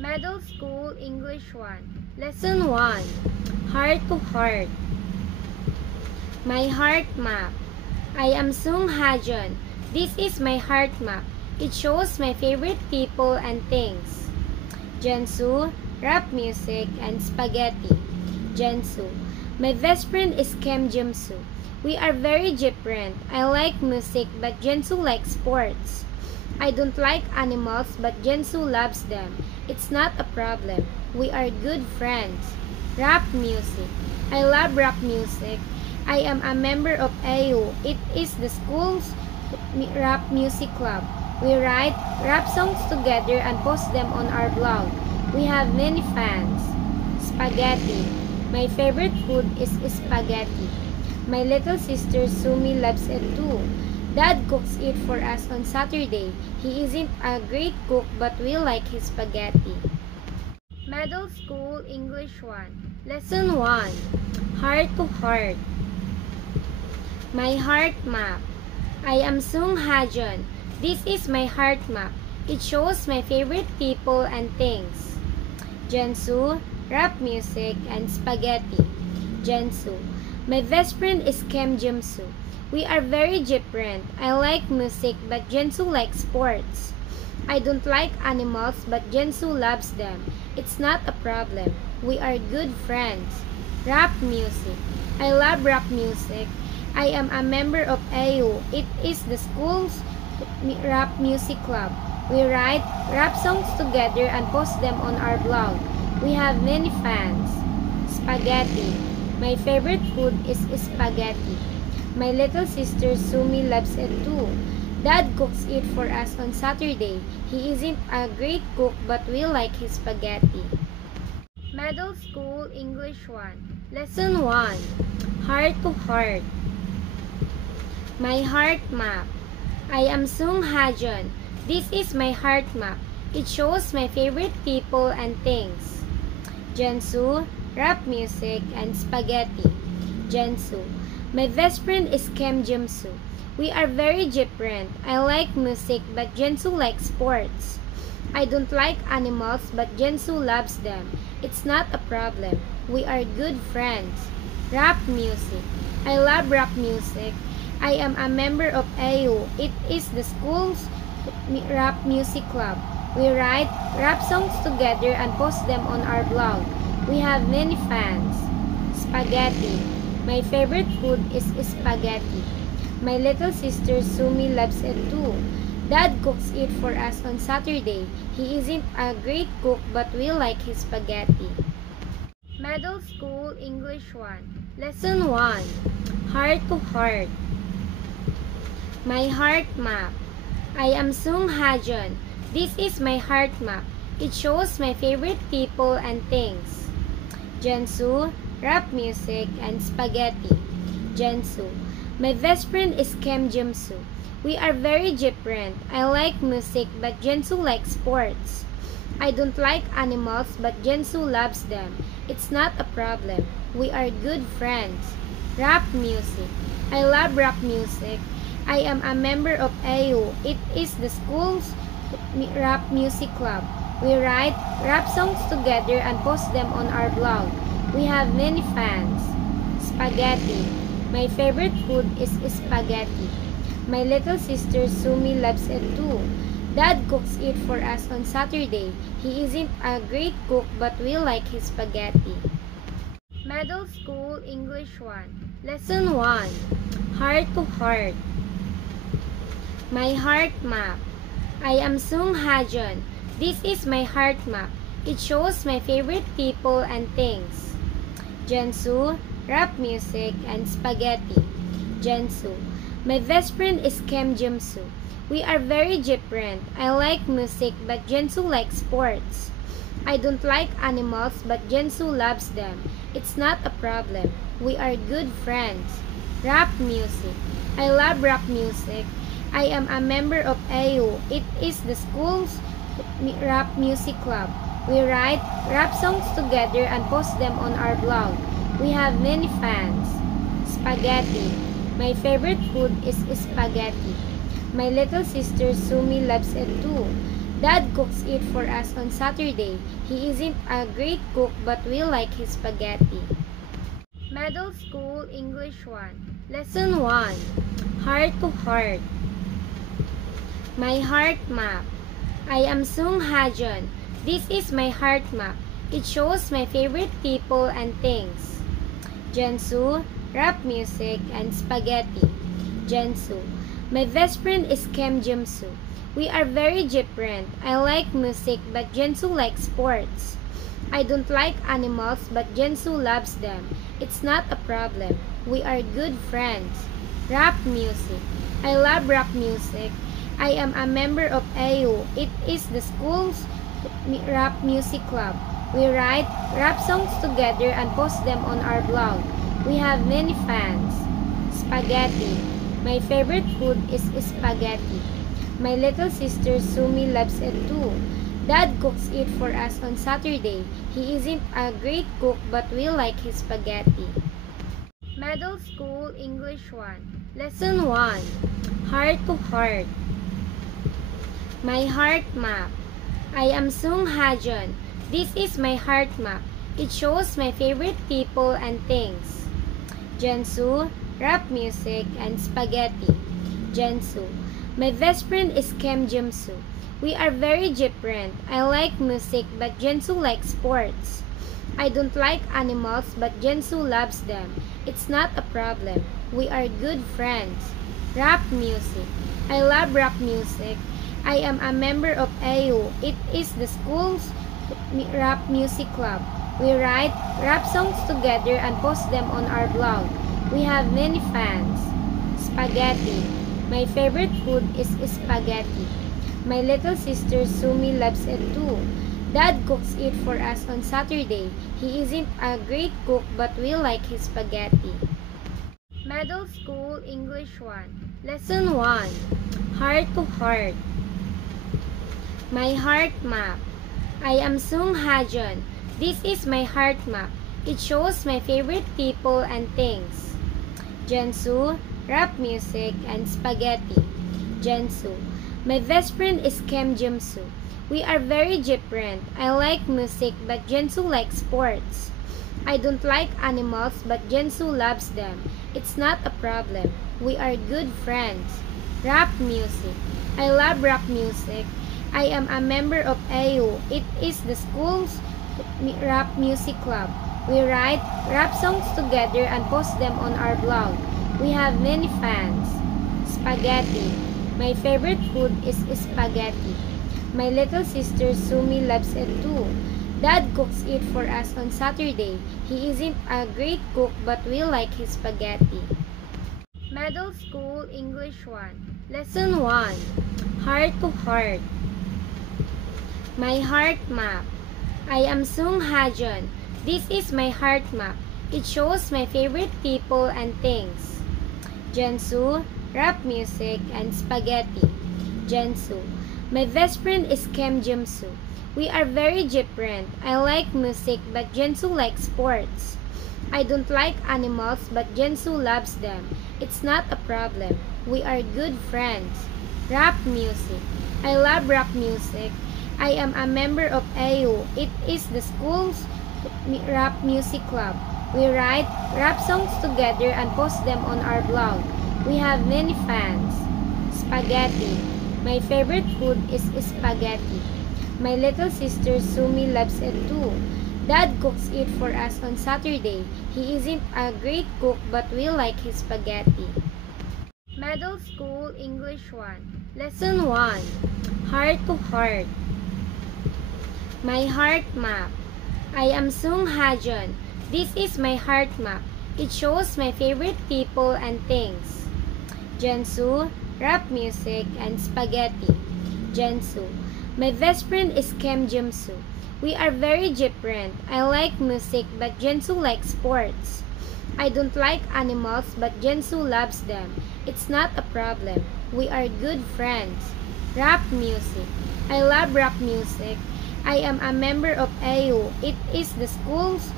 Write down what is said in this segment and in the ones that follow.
Middle School English 1. Lesson 1. Heart to Heart. My Heart Map. I am Sung Hajon. This is my heart map. It shows my favorite people and things. Jensu, rap music, and spaghetti. Jensu. My best friend is Kim Jimsu. We are very different. I like music, but Jensu likes sports. I don't like animals, but Jensu loves them. It's not a problem. We are good friends. Rap music. I love rap music. I am a member of AU. It is the school's rap music club. We write rap songs together and post them on our blog. We have many fans. Spaghetti. My favorite food is spaghetti. My little sister Sumi loves it too. Dad cooks it for us on Saturday. He isn't a great cook, but we like his spaghetti. Middle School English 1. Lesson 1. Heart to Heart. My Heart Map. I am Sung Hajon. This is my heart map. It shows my favorite people and things. Jensu, rap music, and spaghetti. Jensu. My best friend is Kim Jimsu. We are very different. I like music, but Jensu likes sports. I don't like animals, but Jensu loves them. It's not a problem. We are good friends. Rap music. I love rap music. I am a member of AU. It is the school's rap music club. We write rap songs together and post them on our blog. We have many fans. Spaghetti. My favorite food is spaghetti. My little sister Sumi loves it too. Dad cooks it for us on Saturday. He isn't a great cook, but we like his spaghetti. Middle School English 1. Lesson 1. Heart to Heart. My Heart Map. I am Sung Hajon. This is my heart map. It shows my favorite people and things. Jensu, rap music, and spaghetti. Jensu. My best friend is Kim Jimsu. We are very different. I like music, but Jensu likes sports. I don't like animals, but Jensu loves them. It's not a problem. We are good friends. Rap music. I love rap music. I am a member of AU. It is the school's rap music club. We write rap songs together and post them on our blog. We have many fans. Spaghetti. My favorite food is spaghetti. My little sister Sumi loves it too. Dad cooks it for us on Saturday. He isn't a great cook, but we like his spaghetti. Middle School English 1. Lesson 1. Heart to Heart. My Heart Map. I am Sung Hajon. This is my heart map. It shows my favorite people and things. Jensu, rap music, and spaghetti. Jensu. My best friend is Kim Jimsu. We are very different. I like music, but Jensu likes sports. I don't like animals, but Jensu loves them. It's not a problem. We are good friends. Rap music. I love rap music. I am a member of AU. It is the school's rap music club. We write rap songs together and post them on our blog. We have many fans. Spaghetti. My favorite food is spaghetti. My little sister Sumi loves it too. Dad cooks it for us on Saturday. He isn't a great cook, but we like his spaghetti. Middle School English 1. Lesson 1. Heart to Heart. My Heart Map. I am Sung Hajon. This is my heart map. It shows my favorite people and things. Jensu, rap music, and spaghetti. Jensu. My best friend is Kim Jimsu. We are very different. I like music, but Jensu likes sports. I don't like animals, but Jensu loves them. It's not a problem. We are good friends. Rap music. I love rap music. I am a member of AU. It is the school's rap music club. We write rap songs together and post them on our blog. We have many fans. Spaghetti. My favorite food is spaghetti. My little sister Sumi loves it too. Dad cooks it for us on Saturday. He isn't a great cook, but we like his spaghetti. Middle School English 1. Lesson 1. Heart to Heart. My heart map. I am Sung Hajon. This is my heart map. It shows my favorite people and things. Jensu, rap music, and spaghetti. Jensu. My best friend is Kim Jimsu. We are very different. I like music, but Jensu likes sports. I don't like animals, but Jensu loves them. It's not a problem. We are good friends. Rap music. I love rap music. I am a member of AU. It is the school's rap music club. We write rap songs together and post them on our blog. We have many fans. Spaghetti. My favorite food is spaghetti. My little sister Sumi loves it too. Dad cooks it for us on Saturday. He isn't a great cook, but we like his spaghetti. Middle School English 1. Lesson 1. Heart to Heart. My heart map. I am Sung Hajon. This is my heart map. It shows my favorite people and things. Jensu, rap music, and spaghetti. Jensu. My best friend is Kim Jimsu. We are very different. I like music, but Jensu likes sports. I don't like animals, but Jensu loves them. It's not a problem. We are good friends. Rap music. I love rap music. I am a member of AU. It is the school's rap music club. We write rap songs together and post them on our blog. We have many fans. Spaghetti. My favorite food is spaghetti. My little sister Sumi loves it too. Dad cooks it for us on Saturday. He isn't a great cook, but we like his spaghetti. Middle School English 1. Lesson 1. Heart to Heart. My heart map. I am Sung Hajon. This is my heart map. It shows my favorite people and things. Jensu, rap music, and spaghetti. Jensu. My best friend is Kim Jimsu. We are very different. I like music, but Jensu likes sports. I don't like animals, but Jensu loves them. It's not a problem. We are good friends. Rap music. I love rap music. I am a member of AU. It is the school's rap music club. We write rap songs together and post them on our blog. We have many fans. Spaghetti. My favorite food is spaghetti. My little sister Sumi loves it too. Dad cooks it for us on Saturday. He isn't a great cook, but we like his spaghetti. Middle School English 1. Lesson 1. Heart to Heart. My heart map. I am Sung Hajon. This is my heart map. It shows my favorite people and things. Jensu, rap music, and spaghetti. Jensu. My best friend is Kim Jimsu. We are very different. I like music, but Jensu likes sports. I don't like animals, but Jensu loves them. It's not a problem. We are good friends. Rap music. I love rap music. I am a member of AU. It is the school's rap music club. We write rap songs together and post them on our blog. We have many fans. Spaghetti. My favorite food is spaghetti. My little sister Sumi loves it too. Dad cooks it for us on Saturday. He isn't a great cook, but we like his spaghetti. Middle School English 1. Lesson 1. Heart to Heart. My heart map. I am Sung Hajon. This is my heart map. It shows my favorite people and things. Jensu, rap music, and spaghetti. Jensu. My best friend is Kim Jimsu. We are very different. I like music, but Jensu likes sports. I don't like animals, but Jensu loves them. It's not a problem. We are good friends. Rap music. I love rap music. I am a member of AU. It is the school's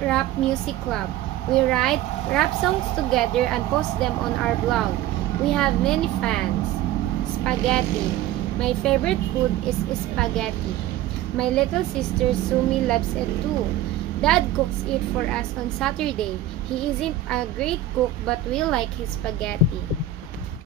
rap music club. We write rap songs together and post them on our blog. We have many fans. Spaghetti. My favorite food is spaghetti. My little sister Sumi loves it too. Dad cooks it for us on Saturday. He isn't a great cook but we like his spaghetti.